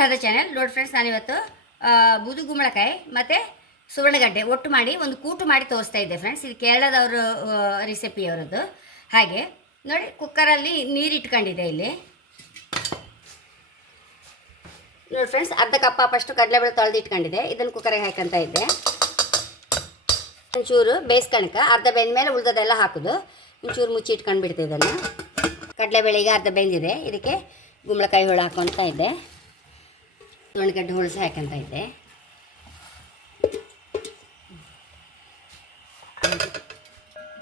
Radha channel. ನೋಡಿ friends, ನಾನಿವತ್ತು ಬೂದು ಗುಂಬಳಕಾಯಿ ಮತ್ತು ಸುವರ್ಣಗಡ್ಡೆ ಒಟ್ಟು ಮಾಡಿ ಒಂದು ಕೂಟು ಮಾಡಿ ತೋರಿಸ್ತಾ ಇದ್ದೆ ಫ್ರೆಂಡ್ಸ್. ಇದು ಕೇರಳದವರು ರೆಸಿಪಿ ಅವರದ್ದು. ಹಾಗೆ ನೋಡಿ, ಕುಕ್ಕರಲ್ಲಿ ನೀರು ಇಟ್ಕೊಂಡಿದೆ ಇಲ್ಲಿ. ನೋಡಿ ಫ್ರೆಂಡ್ಸ್, ಅರ್ಧ ಕಪ್ ಫಸ್ಟು ಕಡಲೆಬೇಳೆ ತೊಳೆದು ಇಟ್ಕೊಂಡಿದೆ. ಇದನ್ನು ಕುಕ್ಕರಿಗೆ ಹಾಕಂತ ಇದ್ದೆ. ಒಂಚೂರು ಬೇಯಿಸ್ಕಣಕ ಅರ್ಧ ಬೆಂದ ಮೇಲೆ ಉಳ್ದದೆಲ್ಲ ಹಾಕೋದು. ಒಂಚೂರು ಮುಚ್ಚಿ ಇಟ್ಕೊಂಡು ಬಿಡ್ತೀವಿ ಇದನ್ನು. ಕಡಲೆಬೇಳೆಗೆ ಅರ್ಧ ಬೆಂದಿದೆ. ಇದಕ್ಕೆ ಗುಂಬಳಕಾಯಿ ಹೋಳು ಹಾಕೊತ ಇದ್ದೆ. ಸುವರ್ಣಗಡ್ಡೆ ಹೋಳು ಸಹ ಹಾಕಂತ ಇದ್ದೆ.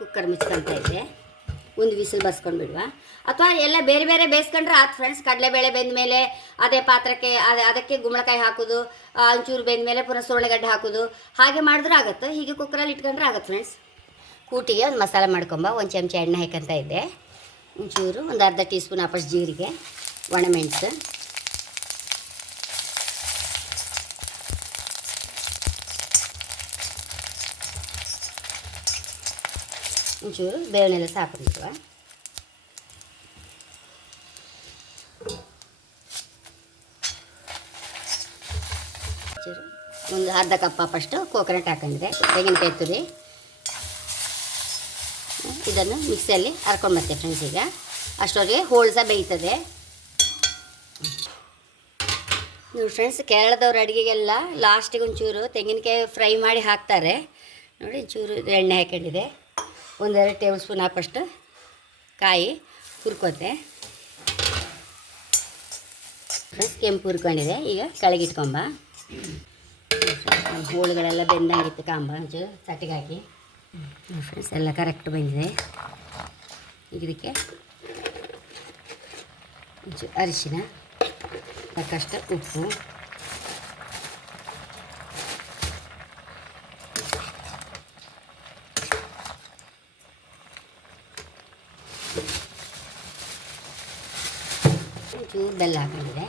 ಕುಕ್ಕರ್ ಮುಚ್ಕೊತ ಇದ್ದೆ. ಒಂದು ವಿಸಿಲ್ ಬಸ್ಕೊಂಡು ಬಿಡುವ, ಅಥವಾ ಎಲ್ಲ ಬೇರೆ ಬೇರೆ ಬೇಯಿಸ್ಕೊಂಡ್ರೆ ಆಯ್ತು ಫ್ರೆಂಡ್ಸ್. ಕಡಲೆಬೇಳೆ ಬೆಂದ ಮೇಲೆ ಅದೇ ಪಾತ್ರಕ್ಕೆ ಅದಕ್ಕೆ ಗುಂಬಳಕಾಯಿ ಹಾಕೋದು, ಒಂಚೂರು ಬೆಂದ ಮೇಲೆ ಪುನಃ ಸುವರ್ಣಗಡ್ಡೆ ಹಾಕೋದು, ಹಾಗೆ ಮಾಡಿದ್ರೆ ಆಗುತ್ತೆ. ಹೀಗೆ ಕುಕ್ಕರಲ್ಲಿ ಇಟ್ಕೊಂಡ್ರೆ ಆಗುತ್ತೆ ಫ್ರೆಂಡ್ಸ್. ಕೂಟಿಗೆ ಒಂದು ಮಸಾಲೆ ಮಾಡ್ಕೊಂಬ. ಒಂದು ಚಮಚ ಎಣ್ಣೆ ಹಾಕಂತ ಇದ್ದೆ. ಒಂಚೂರು ಒಂದು ಅರ್ಧ ಟೀ ಸ್ಪೂನ್ ಅಪ್ಪಷ್ಟು ಜೀರಿಗೆ, ಒಣಮೆಣಸು, ಒಂಚೂರು ಬೇವನೆಲ್ಲ ಸಾಕಿಬಿಡುವ. ಒಂದು ಅರ್ಧ ಕಪ್ ಅಪ್ಪಷ್ಟು ಕೋಕೋನಟ್ ಹಾಕೊಂಡಿದೆ. ತೆಂಗಿನಕಾಯಿ ತುರಿ ಇದನ್ನು ಮಿಕ್ಸಿಯಲ್ಲಿ ಹರ್ಕೊಂಡು ಬರ್ತೇವೆ ಫ್ರೆಂಡ್ಸ್. ಈಗ ಅಷ್ಟೊತ್ತಿಗೆ ಹೋಳು ಸಹ ಬೇಯ್ತದೆ. ನೋಡಿ ಫ್ರೆಂಡ್ಸ್, ಕೇರಳದವ್ರ ಅಡುಗೆಗೆಲ್ಲ ಲಾಸ್ಟಿಗೆ ಒಂಚೂರು ತೆಂಗಿನಕಾಯಿ ಫ್ರೈ ಮಾಡಿ ಹಾಕ್ತಾರೆ. ನೋಡಿ, ಚೂರು ಎಣ್ಣೆ ಹಾಕೊಂಡಿದೆ. ಒಂದೆರಡು ಟೇಬಲ್ ಸ್ಪೂನ್ ಹಾಕಷ್ಟು ಕಾಯಿ ಹುರ್ಕೋತೆ ಫ್ರೆಂಡ್ಸ್. ಕೆಂಪು ಹುರ್ಕೊಂಡಿದೆ. ಈಗ ಕೆಳಗಿಟ್ಕೊಂಬ. ಹೋಳುಗಳೆಲ್ಲ ಬೆಂದಾಗಿತ್ತು ಕಾಂಬ. ಒಂಚೂರು ಸಟ್ಟಿಗೆ ಹಾಕಿ ಫ್ರೆಂಡ್ಸ್ ಎಲ್ಲ ಕರೆಕ್ಟ್ ಬಂದಿದೆ. ಈಗ ಇದಕ್ಕೆ ಒಂಚೂರು ಅರಿಶಿನ, ತಕ್ಕಷ್ಟು ಉಪ್ಪು, ಒಂಚೂರು ಬೆಲ್ಲ ಹಾಕೊಂಡಿದೆ.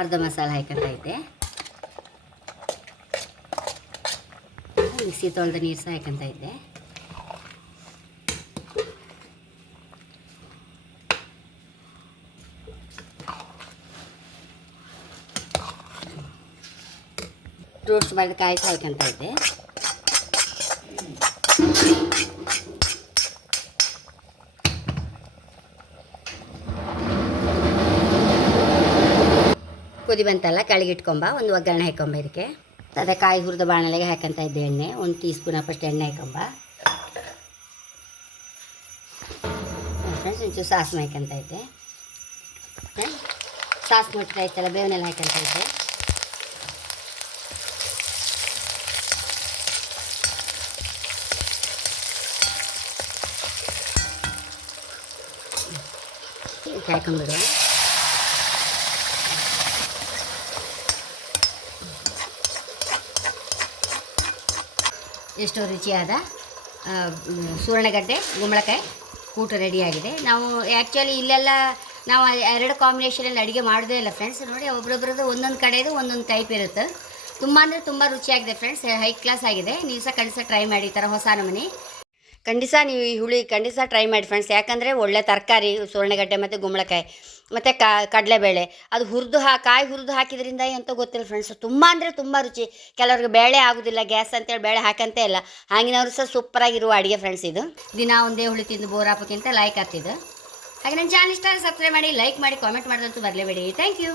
ಅರ್ಧ ಮಸಾಲೆ ಹಾಕಂತ ಇದ್ದೆ. ಮಿಕ್ಸಿ ತೊಳೆದ ನೀರು ಸಹ ಹಾಕಂತ ಇದ್ದೆ. ರೋಸ್ಟ್ ಮಾಡಿದ ಕಾಯಿ ಸಹ ಹಾಕಂತ ಇದ್ದೆ. ಕುದಿ ಬಂತಲ್ಲ, ಕೆಳಗಿಟ್ಕೊಂಬ. ಒಂದು ಒಗ್ಗರಣೆ ಹಾಕೊಂಬ. ಇದಕ್ಕೆ ಅದೇ ಕಾಯಿ ಹುರಿದ ಬಾಣಲೆಗೆ ಹಾಕಂತ ಇದ್ದೆ ಎಣ್ಣೆ. ಒಂದು ಟೀ ಸ್ಪೂನ್ ಅಪ್ಪಷ್ಟು ಎಣ್ಣೆ ಹಾಕೊಂಬ ಫ್ರೆಂಡ್ಸ್. ಒಂಚೂರು ಸಾಸಿವೆ ಹಾಕಂತ ಇದ್ದೆ. ಸಾಸಿವೆ ಮುಟ್ಟಾಯ್ತಲ್ಲ, ಬೇವನೆಲ್ಲ ಹಾಕಂತ ಇದ್ದೆ. ಹಾಕೊಂಡ್ಬಿಡುವ. ಎಷ್ಟೋ ರುಚಿಯಾದ ಸುವರ್ಣಗಡ್ಡೆ ಗುಂಬಳಕಾಯಿ ಕೂಟು ರೆಡಿಯಾಗಿದೆ. ನಾವು ಆ್ಯಕ್ಚುಲಿ ಇಲ್ಲೆಲ್ಲ ನಾವು ಎರಡು ಕಾಂಬಿನೇಷನಲ್ಲಿ ಅಡುಗೆ ಮಾಡೋದೇ ಇಲ್ಲ ಫ್ರೆಂಡ್ಸ್. ನೋಡಿ, ಒಬ್ರೊಬ್ರದ್ದು ಒಂದೊಂದು ಕಡೆದು ಒಂದೊಂದು ಟೈಪ್ ಇರುತ್ತೆ. ತುಂಬ ಅಂದರೆ ತುಂಬ ರುಚಿಯಾಗಿದೆ ಫ್ರೆಂಡ್ಸ್. ಹೈ ಕ್ಲಾಸ್ ಆಗಿದೆ. ನೀವು ಸಹ ಖಂಡಿತ ಟ್ರೈ ಮಾಡಿ. ಈ ಥರ ಹೊಸ ನಮೂನಿ ಖಂಡಿತ ನೀವು ಈ ಹುಳಿ ಖಂಡಿತ ಟ್ರೈ ಮಾಡಿ ಫ್ರೆಂಡ್ಸ್. ಯಾಕಂದರೆ ಒಳ್ಳೆ ತರಕಾರಿ ಸುವರ್ಣಗಡ್ಡೆ ಮತ್ತು ಗುಂಬಳಕಾಯಿ ಮತ್ತು ಕಡಲೆಬೇಳೆ ಅದು ಕಾಯಿ ಹುರಿದು ಹಾಕಿದ್ರಿಂದ ಅಂತ ಗೊತ್ತಿಲ್ಲ ಫ್ರೆಂಡ್ಸ್. ತುಂಬ ಅಂದರೆ ತುಂಬ ರುಚಿ. ಕೆಲವ್ರಿಗೆ ಬೇಳೆ ಆಗೋದಿಲ್ಲ, ಗ್ಯಾಸ್ ಅಂತೇಳಿ ಬೇಳೆ ಹಾಕಂತೆ ಇಲ್ಲ. ಹಾಗಿನವರು ಸಹ ಸೂಪರಾಗಿರುವ ಅಡುಗೆ ಫ್ರೆಂಡ್ಸ್. ಇದು ದಿನ ಒಂದೇ ಹುಳಿ ತಿಂದು ಬೋರ್ ಹಾಕೋಕ್ಕಿಂತ ಲೈಕ್ ಆಗ್ತಿದ್ದು. ಹಾಗೆ ನನ್ನ ಚಾನಲ್ ಇಷ್ಟ ಸಬ್ಸ್ಕ್ರೈಬ್ ಮಾಡಿ, ಲೈಕ್ ಮಾಡಿ, ಕಾಮೆಂಟ್ ಮಾಡೋದಂತೂ ಬರಲೇಬೇಡಿ. Thank you.